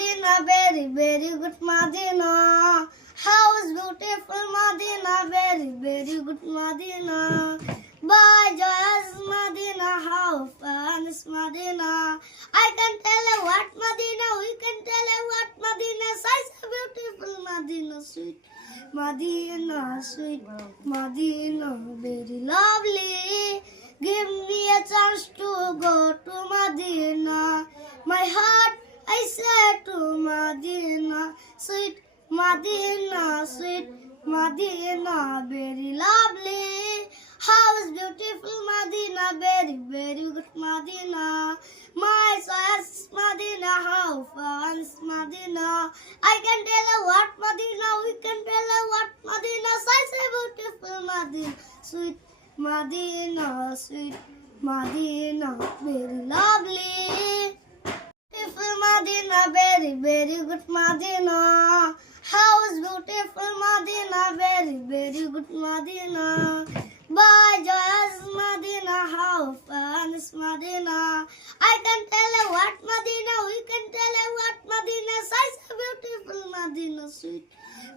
Madina, very, very good Madina. House beautiful Madina, very, very good Madina. By joyous Madina, how fun is Madina. I can tell you what Madina, we can tell you what Madina. Such a beautiful Madina, sweet Madina, sweet Madina, very lovely. Give me a chance to go to Madina. My heart, I say to Madina, sweet Madina, sweet Madina, very lovely. House beautiful Madina, very, very good Madina. My source Madina, how fun is Madina. I can tell you what Madina, we can tell you what Madina. Such a beautiful Madina, sweet Madina, sweet Madina, very lovely. Beautiful Madina, very, very good Madina. House beautiful Madina, very, very good Madina. By joyous Madina, how fun is Madina. I can tell you what Madina, we can tell you what Madina. Such a beautiful Madina, sweet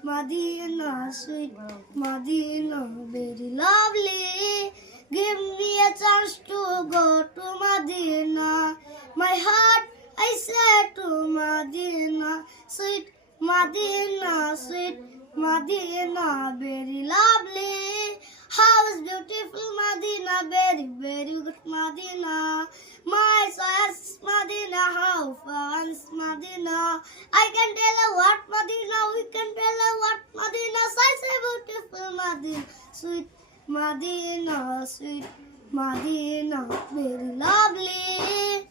Madina, sweet Madina, very lovely. Give me a chance to go to Madina. My heart, I say to Madina, sweet Madina, sweet Madina, very lovely. House beautiful Madina, very, very good Madina. My source Madina, how fun is Madina. I can tell you what Madina, we can tell you what Madina. Such a beautiful Madina, sweet Madina, sweet Madina, very lovely.